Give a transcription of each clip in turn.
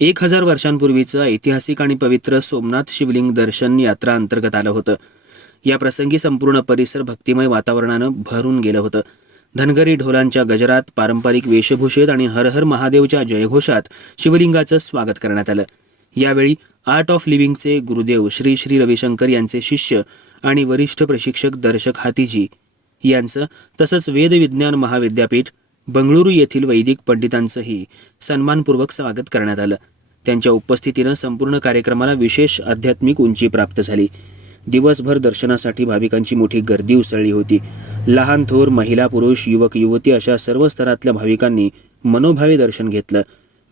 एक हजार वर्षांपूर्वीचं ऐतिहासिक आणि पवित्र सोमनाथ शिवलिंग दर्शन यात्रा अंतर्गत आलं होतं. या प्रसंगी संपूर्ण परिसर भक्तिमय वातावरणानं भरून गेलं होतं. धनगरी ढोलांच्या गजरात पारंपरिक वेशभूषेत आणि हर हर महादेवच्या जयघोषात शिवलिंगाचं स्वागत करण्यात आलं. यावेळी आर्ट ऑफ लिव्हिंगचे गुरुदेव श्री श्री रविशंकर यांचे शिष्य आणि वरिष्ठ प्रशिक्षक दर्शक हातीजी यांचं तसंच वेदविज्ञान महाविद्यापीठ बंगळुरू येथील वैदिक पंडितांचंही सन्मानपूर्वक स्वागत करण्यात आलं. त्यांच्या उपस्थितीनं संपूर्ण कार्यक्रमाला विशेष आध्यात्मिक उंची प्राप्त झाली. दिवसभर दर्शनासाठी भाविकांची मोठी गर्दी उसळली होती. लहान थोर महिला पुरुष युवक युवती अशा सर्व स्तरातल्या भाविकांनी मनोभावे दर्शन घेतलं.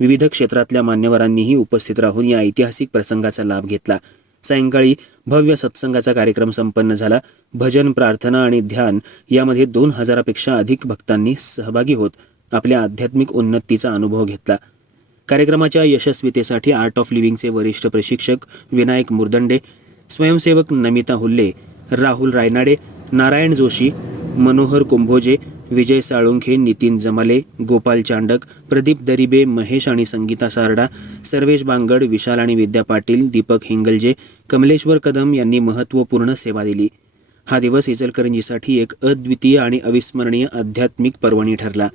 विविध क्षेत्रातल्या मान्यवरांनीही उपस्थित राहून या ऐतिहासिक प्रसंगाचा लाभ घेतला. सायंकाळी भव्य सत्संगाचा कार्यक्रम संपन्न झाला. भजन प्रार्थना आणि ध्यान यामध्ये दोन हजारापेक्षा अधिक भक्तांनी सहभागी होत आपल्या आध्यात्मिक उन्नतीचा अनुभव घेतला. कार्यक्रमाच्या यशस्वीतेसाठी आर्ट ऑफ लिव्हिंगचे वरिष्ठ प्रशिक्षक विनायक मुर्दंडे स्वयंसेवक नमिता हुल्ले राहुल रायनाडे नारायण जोशी मनोहर कुंभोजे विजय साळुंखे नितीन जमाले गोपाल चांडक प्रदीप दरिबे महेश आणि संगीता सारडा सर्वेश बांगड विशाल आणि विद्या पाटील दीपक हिंगलजे कमलेश्वर कदम यांनी महत्त्वपूर्ण सेवा दिली. हा दिवस इचलकरंजीसाठी एक अद्वितीय आणि अविस्मरणीय आध्यात्मिक पर्वणी ठरला.